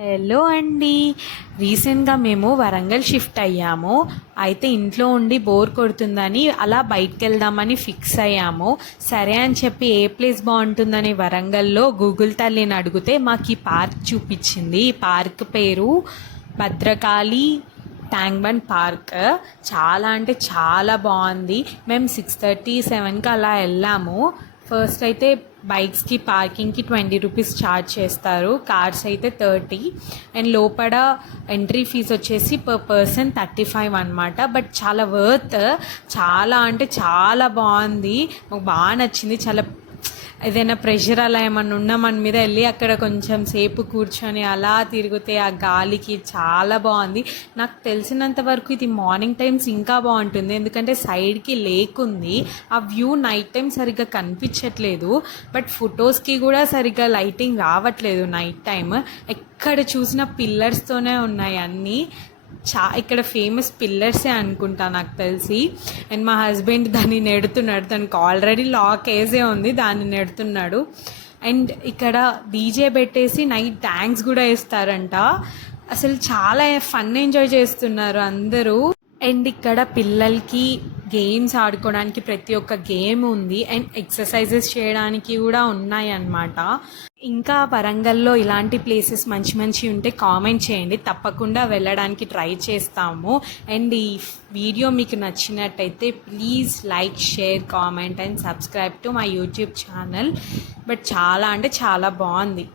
Hello అండి. రీసెంట్గా మేము వరంగల్ షిఫ్ట్ అయ్యాము. అయితే ఇంట్లో ఉండి బోర్ కొడుతుందని అలా బయటకు వెళ్దామని ఫిక్స్ అయ్యాము. సరే అని చెప్పి ఏ ప్లేస్ బాగుంటుందని వరంగల్లో గూగుల్ తల్లిని అడిగితే మాకు ఈ పార్క్ చూపించింది. ఈ పార్క్ పేరు భద్రకాళి ట్యాంక్ బండ్ పార్క్. చాలా అంటే చాలా బాగుంది. మేము 6:30, 7కి అలా వెళ్ళాము. ఫస్ట్ అయితే బైక్స్కి పార్కింగ్కి 20 రూపీస్ ఛార్జ్ చేస్తారు, కార్స్ అయితే 30. అండ్ లోపల ఎంట్రీ ఫీజు వచ్చేసి పర్ పర్సన్ 35 అనమాట. బట్ చాలా వర్త్, చాలా అంటే చాలా బాగుంది. మాకు బాగా నచ్చింది. చాలా ఏదైనా ప్రెషర్ అలా ఏమన్నా ఉన్నా మన మీద వెళ్ళి అక్కడ కొంచెం సేపు కూర్చొని అలా తిరిగితే ఆ గాలికి చాలా బాగుంది. నాకు తెలిసినంత వరకు ఇది మార్నింగ్ టైమ్స్ ఇంకా బాగుంటుంది, ఎందుకంటే సైడ్కి లేక్ ఉంది. ఆ వ్యూ నైట్ టైం సరిగ్గా కనిపించట్లేదు. బట్ ఫొటోస్కి కూడా సరిగ్గా లైటింగ్ రావట్లేదు నైట్ టైం. ఎక్కడ చూసిన పిల్లర్స్తోనే ఉన్నాయి అన్నీ. ఇక్కడ ఫేమస్ పిల్లర్సే అనుకుంటా నాకు తెలిసి. అండ్ మా హస్బెండ్ దాన్ని నెడుతున్నాడు. దానికి ఆల్రెడీ లాక్ వేసే ఉంది, దాన్ని నెడుతున్నాడు. అండ్ ఇక్కడ డీజే పెట్టేసి నైట్ డ్యాన్స్ కూడా వేస్తారంట. అసలు చాలా ఫన్ ఎంజాయ్ చేస్తున్నారు అందరూ. అండ్ ఇక్కడ పిల్లలకి గేమ్స్ ఆడుకోవడానికి ప్రతి ఒక్క గేమ్ ఉంది. అండ్ ఎక్సర్సైజెస్ చేయడానికి కూడా ఉన్నాయి అన్నమాట. ఇంకా వరంగల్లో ఇలాంటి ప్లేసెస్ మంచి మంచి ఉంటే కామెంట్ చేయండి, తప్పకుండా వెళ్ళడానికి ట్రై చేస్తాము. అండ్ ఈ వీడియో మీకు నచ్చినట్టయితే please like, share, comment and subscribe to my YouTube channel. But చాలా అంటే చాలా బాగుంది.